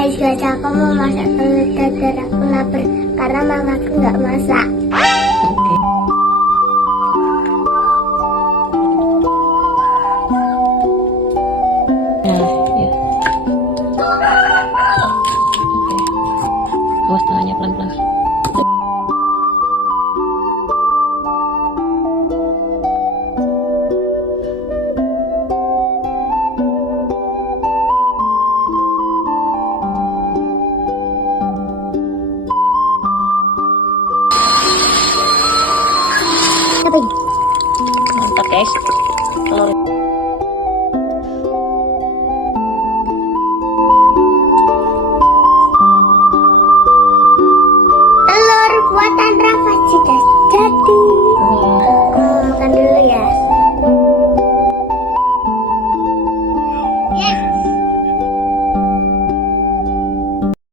Hai cuaca, aku mau masak telur dadar. Aku lapar karena mamaku nggak masak. Oke. Nah, ya. Oke. Awas tangannya pelan-pelan. Apa ini? Mantap, guys.